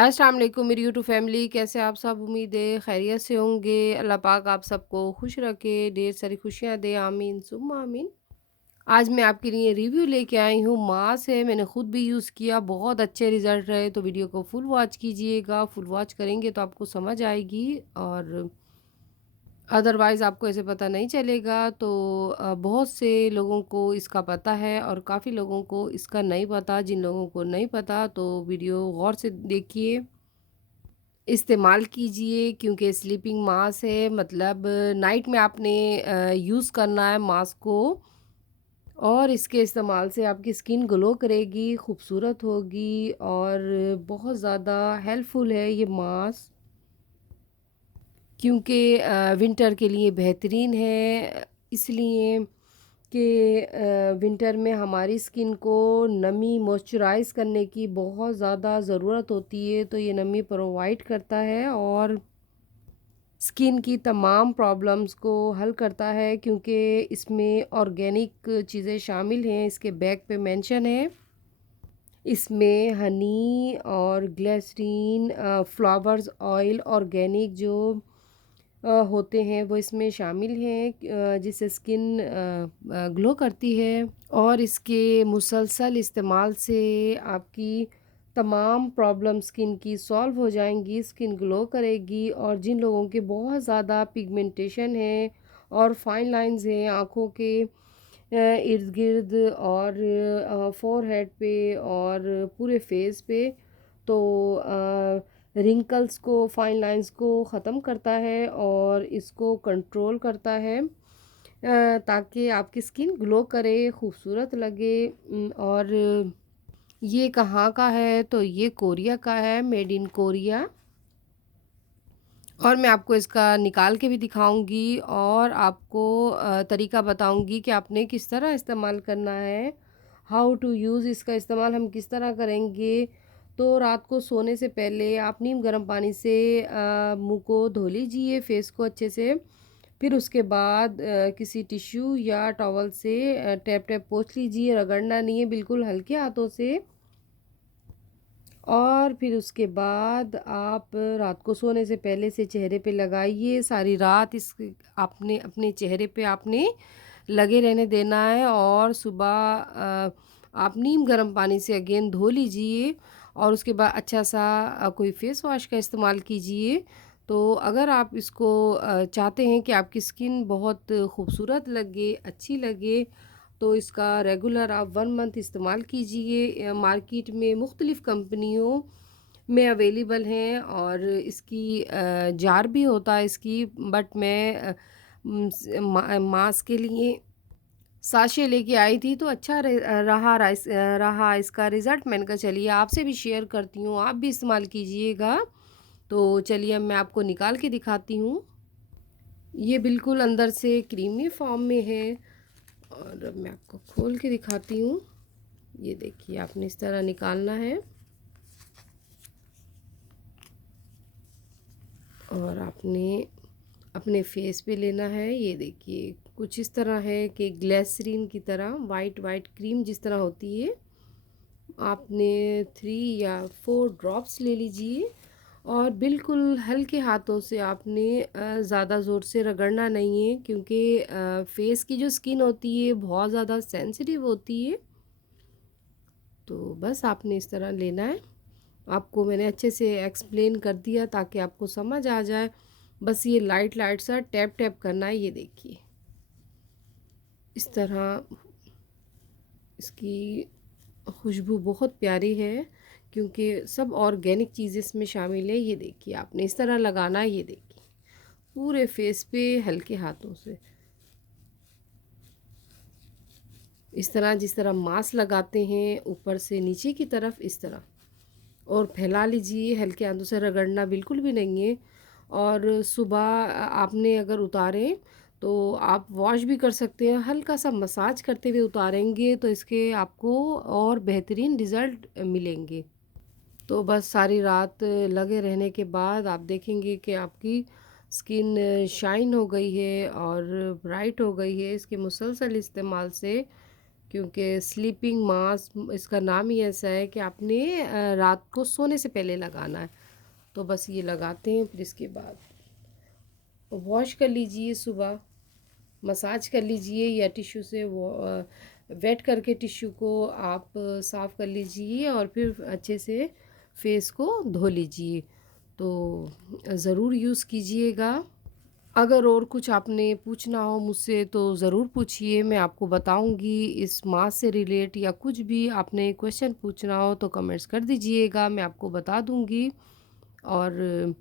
अस्सलाम वालेकुम मेरी यूट्यूब फैमिली, कैसे आप सब? उम्मीद है खैरियत से होंगे। अल्लाह पाक आप सबको खुश रखे, ढेर सारी खुशियाँ दे, आमीन सुम्मा आमीन। आज मैं आपके लिए रिव्यू लेके आई हूँ, मास्क है, मैंने खुद भी यूज़ किया, बहुत अच्छे रिज़ल्ट रहे। तो वीडियो को फुल वॉच कीजिएगा, फुल वॉच करेंगे तो आपको समझ आएगी और अदरवाइज़ आपको ऐसे पता नहीं चलेगा। तो बहुत से लोगों को इसका पता है और काफ़ी लोगों को इसका नहीं पता। जिन लोगों को नहीं पता तो वीडियो गौर से देखिए, इस्तेमाल कीजिए, क्योंकि स्लीपिंग मास्क है, मतलब नाइट में आपने यूज़ करना है मास्क को। और इसके इस्तेमाल से आपकी स्किन ग्लो करेगी, खूबसूरत होगी और बहुत ज़्यादा हेल्पफुल है ये मास्क, क्योंकि विंटर के लिए बेहतरीन है। इसलिए कि विंटर में हमारी स्किन को नमी मॉइस्चराइज़ करने की बहुत ज़्यादा ज़रूरत होती है, तो ये नमी प्रोवाइड करता है और स्किन की तमाम प्रॉब्लम्स को हल करता है, क्योंकि इसमें ऑर्गेनिक चीज़ें शामिल हैं। इसके बैक पे मेंशन है, इसमें हनी और ग्लिसरीन, फ्लावर्स ऑयल, ऑर्गेनिक जो होते हैं वो इसमें शामिल हैं, जिससे स्किन ग्लो करती है। और इसके मुसलसल इस्तेमाल से आपकी तमाम प्रॉब्लम स्किन की सॉल्व हो जाएंगी, स्किन ग्लो करेगी। और जिन लोगों के बहुत ज़्यादा पिगमेंटेशन है और फाइन लाइंस हैं आँखों के इर्द गिर्द और फोरहेड पे और पूरे फेस पे, तो रिंकल्स को, फाइन लाइंस को ख़त्म करता है और इसको कंट्रोल करता है, ताकि आपकी स्किन ग्लो करे, खूबसूरत लगे। और ये कहाँ का है? तो ये कोरिया का है, मेड इन कोरिया। और मैं आपको इसका निकाल के भी दिखाऊंगी और आपको तरीका बताऊंगी कि आपने किस तरह इस्तेमाल करना है, हाउ टू यूज़। इसका इस्तेमाल हम किस तरह करेंगे? तो रात को सोने से पहले आप नीम गर्म पानी से मुंह को धो लीजिए, फेस को अच्छे से। फिर उसके बाद किसी टिश्यू या टॉवल से टैप टैप पोंछ लीजिए, रगड़ना नहीं है, बिल्कुल हल्के हाथों से। और फिर उसके बाद आप रात को सोने से पहले से चेहरे पे लगाइए, सारी रात इस आपने अपने चेहरे पे आपने लगे रहने देना है। और सुबह आप नीम गर्म पानी से अगेन धो लीजिए और उसके बाद अच्छा सा कोई फेस वॉश का इस्तेमाल कीजिए। तो अगर आप इसको चाहते हैं कि आपकी स्किन बहुत खूबसूरत लगे, अच्छी लगे, तो इसका रेगुलर आप 1 मंथ इस्तेमाल कीजिए। मार्केट में मुख्तलिफ़ कंपनियों में अवेलेबल हैं और इसकी जार भी होता है इसकी, बट मैं मास्क के लिए साशे लेके आई थी, तो अच्छा रहा इसका रिज़ल्ट। मैंने कहा चलिए आपसे भी शेयर करती हूँ, आप भी इस्तेमाल कीजिएगा। तो चलिए अब मैं आपको निकाल के दिखाती हूँ। ये बिल्कुल अंदर से क्रीमी फॉर्म में है और अब मैं आपको खोल के दिखाती हूँ। ये देखिए, आपने इस तरह निकालना है और आपने अपने फेस पे लेना है। ये देखिए, कुछ इस तरह है कि ग्लिसरीन की तरह, वाइट वाइट क्रीम जिस तरह होती है। आपने 3 या 4 ड्रॉप्स ले लीजिए और बिल्कुल हल्के हाथों से आपने ज़्यादा ज़ोर से रगड़ना नहीं है, क्योंकि फेस की जो स्किन होती है बहुत ज़्यादा सेंसिटिव होती है। तो बस आपने इस तरह लेना है। आपको मैंने अच्छे से एक्सप्लेन कर दिया ताकि आपको समझ आ जाए। बस ये लाइट लाइट सा टैप टैप करना है। ये देखिए, इस तरह इसकी खुशबू बहुत प्यारी है, क्योंकि सब ऑर्गेनिक चीज़ इसमें शामिल है। ये देखिए, आपने इस तरह लगाना है। ये देखिए, पूरे फेस पे हल्के हाथों से, इस तरह जिस तरह मास्क लगाते हैं ऊपर से नीचे की तरफ, इस तरह और फैला लीजिए। हल्के हाथों से रगड़ना बिल्कुल भी नहीं है। और सुबह आपने अगर उतारें तो आप वॉश भी कर सकते हैं, हल्का सा मसाज करते हुए उतारेंगे तो इसके आपको और बेहतरीन रिज़ल्ट मिलेंगे। तो बस सारी रात लगे रहने के बाद आप देखेंगे कि आपकी स्किन शाइन हो गई है और ब्राइट हो गई है इसके मुसलसल इस्तेमाल से। क्योंकि स्लीपिंग मास्क इसका नाम ही ऐसा है कि आपने रात को सोने से पहले लगाना है। तो बस ये लगाते हैं, फिर इसके बाद वॉश कर लीजिए, सुबह मसाज कर लीजिए या टिश्यू से वो वेट करके टिश्यू को आप साफ़ कर लीजिए और फिर अच्छे से फेस को धो लीजिए। तो ज़रूर यूज़ कीजिएगा। अगर और कुछ आपने पूछना हो मुझसे तो ज़रूर पूछिए, मैं आपको बताऊंगी इस मास से रिलेट, या कुछ भी आपने क्वेश्चन पूछना हो तो कमेंट्स कर दीजिएगा, मैं आपको बता दूंगी। और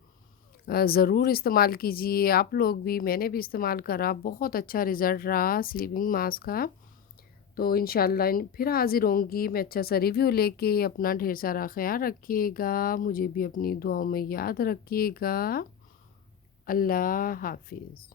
ज़रूर इस्तेमाल कीजिए आप लोग भी, मैंने भी इस्तेमाल करा, बहुत अच्छा रिज़ल्ट रहा स्लीपिंग मास्क का। तो इंशाल्लाह फिर हाज़िर होंगी मैं अच्छा सा रिव्यू लेके। अपना ढेर सारा ख्याल रखिएगा, मुझे भी अपनी दुआओं में याद रखिएगा। अल्लाह हाफिज़।